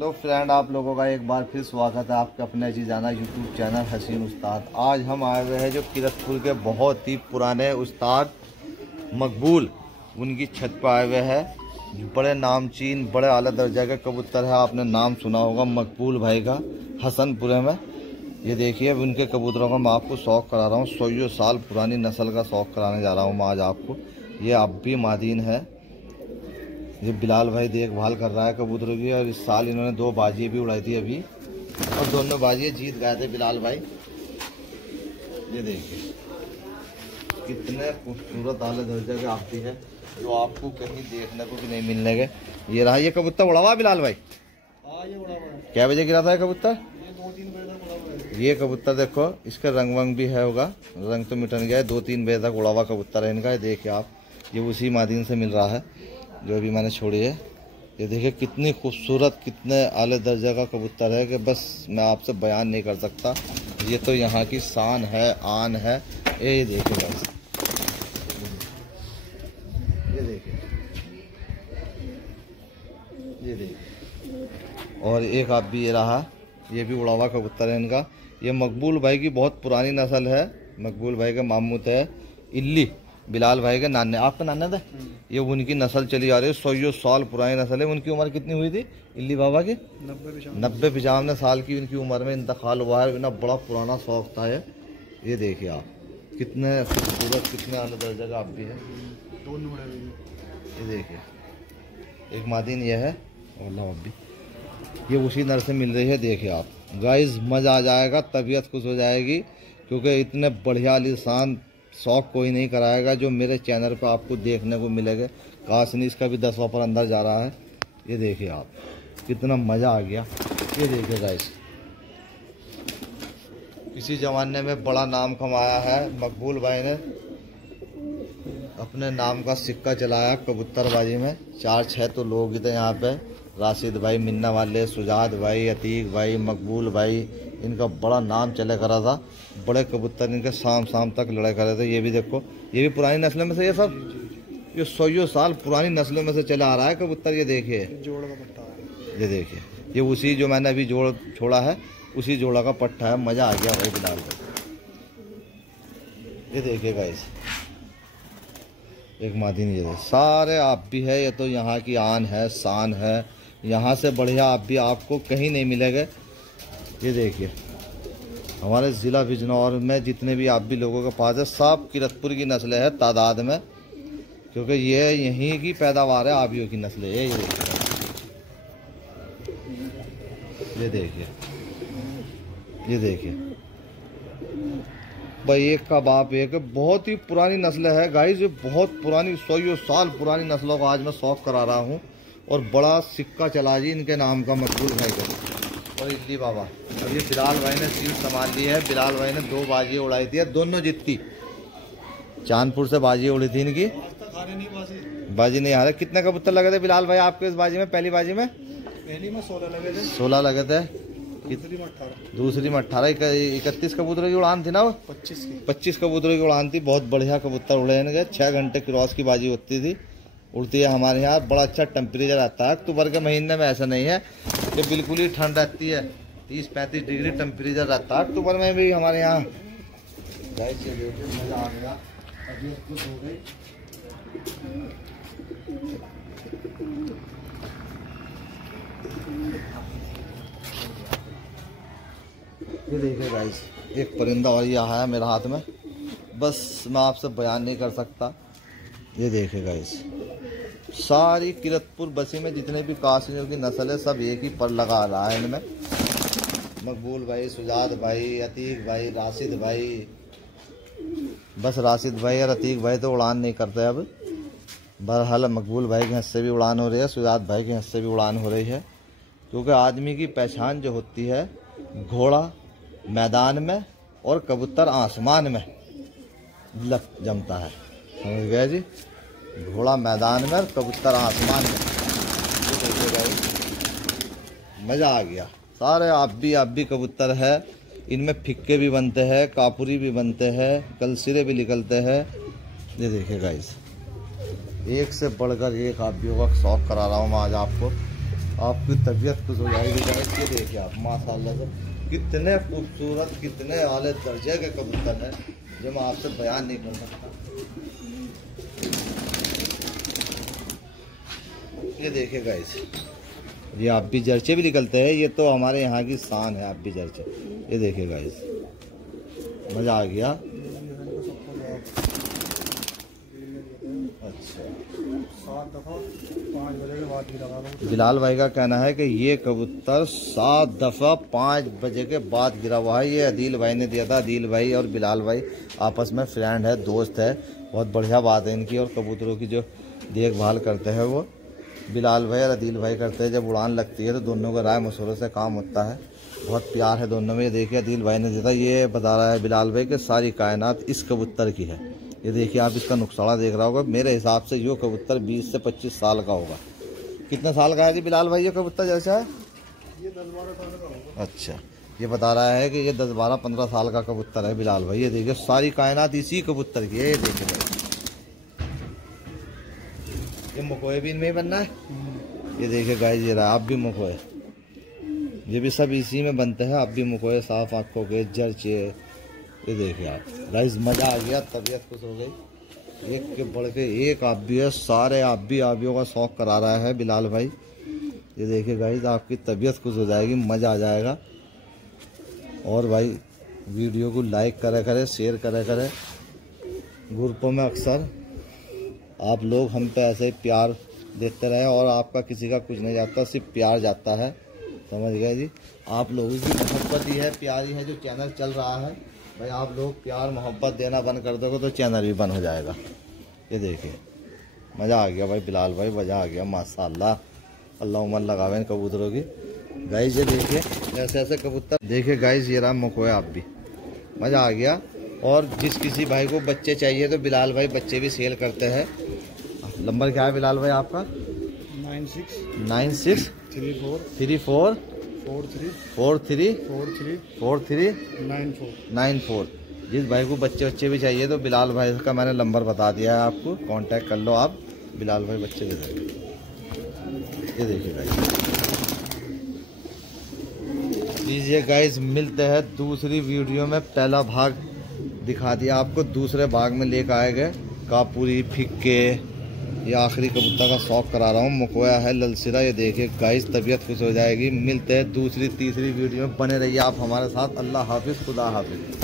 तो फ्रेंड, आप लोगों का एक बार फिर स्वागत है आपके अपने अजीजाना यूट्यूब चैनल हसीन उस्ताद। आज हम आए हुए हैं जो किरतपुर के बहुत ही पुराने उस्ताद मकबूल, उनकी छत पर आए हुए हैं। बड़े नामचीन बड़े आला दर्जा के कबूतर है, आपने नाम सुना होगा मकबूल भाई का, हसनपुरे में। ये देखिए उनके कबूतरों का मैं आपको शौक़ करा रहा हूँ। 100 साल पुरानी नस्ल का शौक़ कराने जा रहा हूँ मैं आज आपको। ये अब्बी मादीन है, ये बिलाल भाई देखभाल कर रहा है कबूतरों की। और इस साल इन्होंने 2 बाजी भी उड़ाई थी अभी, और दोनों बाजी जीत गए थे बिलाल भाई। ये देखिए कितने खूबसूरत आले दर्जे के आती है, जो आपको कहीं देखने को भी नहीं मिलने के। ये रहा, ये कबूतर उड़ा हुआ बिलाल भाई। ये उड़ा हुआ है। क्या बजे गिरा था ये कबूतर? ये 2-3 बजे तक उड़ा हुआ है। ये कबूतर देखो, इसका रंग वंग भी है होगा, रंग तो मिटन गया है। 2-3 बजे तक उड़ा हुआ कबूतर है इनका। देखिए आप, ये उसी मादीन से मिल रहा है जो अभी मैंने छोड़ी है। ये देखिए कितनी खूबसूरत, कितने आले दर्जे का कबूतर है कि बस मैं आपसे बयान नहीं कर सकता। ये तो यहाँ की शान है, आन है। ये देखिए बस, ये देखिए, ये देखिए। और एक आप भी ये रहा, ये भी उड़ा हुआ कबूतर है इनका। ये मकबूल भाई की बहुत पुरानी नस्ल है। मकबूल भाई के मामूत है इल्ली, बिलाल भाई के नाने, आपका नाना था। ये उनकी नस्ल चली आ रही है, 100 साल पुरानी नस्ल है। उनकी उम्र कितनी हुई थी इल्ली बाबा की? 90-95 साल की उनकी उम्र में इंतकाल हुआ है। इतना बड़ा पुराना शौक था ये देखिए आप, कितने खूबसूरत, कितने आला दर्जा का आप भी है। ये देखिए एक मादीन ये है, और अब भी ये उसी नर से मिल रही है। देखिए आप गाइस, मज़ा आ जाएगा, तबीयत खुश हो जाएगी, क्योंकि इतने बढ़िया लिसान शौक कोई नहीं कराएगा जो मेरे चैनल पर आपको देखने को मिलेगा। काशनी इसका भी 10वां पर अंदर जा रहा है। ये देखिए आप, कितना मज़ा आ गया। ये देखिए गाइस, इसी ज़माने में बड़ा नाम कमाया है मकबूल भाई ने, अपने नाम का सिक्का चलाया कबूतरबाजी में। 4-6 तो लोग ही थे यहाँ पे, राशिद भाई, मिन्ना वाले, सुजाद भाई, अतीक भाई, मकबूल भाई, इनका बड़ा नाम चले करा था। बड़े कबूतर इनके शाम तक लड़ाई कर रहे थे। ये भी देखो, ये भी पुरानी नस्लों में से, ये सब ये 100 साल पुरानी नस्लों में से चला आ रहा है कबूतर। ये देखिए जोड़ का पट्टा है। ये देखिए, ये उसी जो मैंने अभी जोड़ छोड़ा है, उसी जोड़ा का पट्टा है। मज़ा आ गया भाई बिलाल भाई। ये देखिए गाइस, एक मादीन ये देखिए, सारे आप भी है। ये तो यहाँ की आन है, शान है। यहाँ से बढ़िया आप भी आपको कहीं नहीं मिलेगा। ये देखिए हमारे ज़िला बिजनौर में जितने भी आप भी लोगों के पास है, सब किरतपुर की नस्लें है तादाद में, क्योंकि ये यहीं की पैदावार है आबियों की नस्लें। ये देखिए, ये देखिए, ये देखिए भाई, एक का बाप एक। बहुत ही पुरानी नस्ल है गाइस, ये बहुत पुरानी 100 साल पुरानी नस्लों का आज मैं शौक़ करा रहा हूँ। और बड़ा सिक्का चला जी इनके नाम का मकबूल भाई का। और इल्ली बाबा, और ये बिलाल भाई ने सीट संभाल ली है। बिलाल भाई ने 2 बाजी उड़ाई थी, दोनों जीतती। चांदपुर से बाजी उड़ी थी इनकी, बाजी नहीं आ रहे। कितने कबूतर लगे थे बिलाल भाई आपके इस बाजी में? पहली बाजी में 16 लगे थे। 16 लगे थे। दूसरी में 18। 31 कबूतरों की उड़ान थी ना वो? 25 कबूतरों की उड़ान थी। बहुत बढ़िया कबूतर उड़े इनके। 6 घंटे क्रॉस की बाजी होती थी, उड़ती है हमारे यहाँ। बड़ा अच्छा टेम्परेचर आता है। अक्टूबर के महीने में ऐसा नहीं है कि बिल्कुल ही ठंड रहती है, 30-35 डिग्री टेम्परेचर रहता है अक्टूबर में भी हमारे यहाँ। मज़ा आ गया, तबीयत खुश हो गई। ये देखिए गाइस, एक परिंदा और ये आया है मेरे हाथ में, बस मैं आपसे बयान नहीं कर सकता। ये देखिए गाइस, सारी किरतपुर बसी में जितने भी काशनियों की नस्ल है, सब एक ही पर लगा रहा है इनमें। मकबूल भाई, सुजाद भाई, अतीक भाई, राशिद भाई। बस राशिद भाई और अतीक भाई तो उड़ान नहीं करते अब। बहरहाल मकबूल भाई के हिस्से भी उड़ान हो रही है, सुजाद भाई के हिस्से भी उड़ान हो रही है। क्योंकि आदमी की पहचान जो होती है, घोड़ा मैदान में और कबूतर आसमान में जमता है। समझ गया जी? घोड़ा मैदान में और कबूतर आसमान में। तो देखिएगा, मज़ा आ गया। सारे आप भी कबूतर है। इनमें फिक्के भी बनते हैं, कापुरी भी बनते हैं, कलसिरे भी निकलते हैं। ये देखिए गाइस, एक से बढ़कर एक आप भी का शौक़ करा रहा हूँ मैं आज आपको। आपकी तबीयत खुश हो जाएगी गाइस। ये देखिए आप माशाल्लाह से कितने खूबसूरत कितने आले दर्जे के कबूतर हैं जो मैं आपसे बयान नहीं कर सकता। ये देखिए गाइस, ये आप भी जर्चे भी निकलते हैं, ये तो हमारे यहाँ की शान है आप भी जर्चे। ये देखिए गाइस, मज़ा आ गया। अच्छा, 7 दफ़ा 5 बजे के बाद गिरा हुआ। बिलाल भाई का कहना है कि ये कबूतर 7 दफ़ा 5 बजे के बाद गिरा हुआ है। ये अदील भाई ने दिया था। अदील भाई और बिलाल भाई आपस में फ्रेंड है, दोस्त है। बहुत बढ़िया बात है इनकी। और कबूतरों की जो देखभाल करते हैं वो बिलाल भाई और अदील भाई करते हैं। जब उड़ान लगती है तो दोनों का राय मशवरे से काम होता है। बहुत प्यार है दोनों में। ये देखिए अदील भाई ने दिया था। ये बता रहा है बिलाल भाई कि सारी कायनात इस कबूतर की है। ये देखिए आप इसका नुकसाना देख रहा होगा। मेरे हिसाब से ये कबूतर 20 से 25 साल का होगा। कितने साल का है जी बिलाल भाई ये कबूतर जैसा है? ये 10-12 साल का होगा। अच्छा, ये बता रहा है कि ये 10-12-15 साल का कबूतर है बिलाल भाई। ये देखिए सारी कायनात इसी कबूतर की है। ये देखिए भाई, ये मकोए भी इनमें ही बनना है। ये देखिए गाइस, ये रहा आप भी मकोए, ये भी सब इसी में बनते हैं। आप भी मकोए, साफ आँखों के जर्चे। ये देखिए आप गाइस, मज़ा आ गया, तबीयत खुश हो गई। एक के बढ़ के एक आप भी है, सारे आप भी आबियों का शौक करा रहा है बिलाल भाई। ये देखिए गाइस, आपकी तबीयत खुश हो जाएगी, मज़ा आ जाएगा। और भाई वीडियो को लाइक करें, शेयर करें। ग्रुपों में अक्सर आप लोग हम पे ऐसे ही प्यार देते रहे और आपका किसी का कुछ नहीं जाता, सिर्फ प्यार जाता है। समझ गए जी? आप लोगों की मोहब्बत ही है, प्यार ही है जो चैनल चल रहा है। भाई आप लोग प्यार मोहब्बत देना बंद कर दोगे तो चैनल भी बंद हो जाएगा। ये देखिए मज़ा आ गया भाई बिलाल भाई, मज़ा आ गया माशाल्लाह। अल्लाह उमर लगावे इन कबूतरों की। गाइस ये देखिए ऐसे ऐसे कबूतर। देखिए गाइस, ये रहा मकोए आप भी, मज़ा आ गया। और जिस किसी भाई को बच्चे चाहिए तो बिलाल भाई बच्चे भी सेल करते हैं। नंबर क्या है बिलाल भाई आपका? 96 34 34 43 43 43 43 94। जिस भाई को बच्चे भी चाहिए तो बिलाल भाई का मैंने नंबर बता दिया है आपको, कांटेक्ट कर लो आप। बिलाल भाई बच्चे दे देंगे। ये देखिए गाइस, लीजिए गाइस, मिलते हैं दूसरी वीडियो में। पहला भाग दिखा दिया आपको, दूसरे भाग में लेकर आए गए कापूरी फिक्के। ये आखिरी कबूतर का शौक करा रहा हूँ, मकोया है ललसिरा। ये देखिए गाइस, तबीयत खुश हो जाएगी। मिलते हैं दूसरी तीसरी वीडियो में, बने रहिए आप हमारे साथ। अल्लाह हाफिज़, खुदा हाफिज़।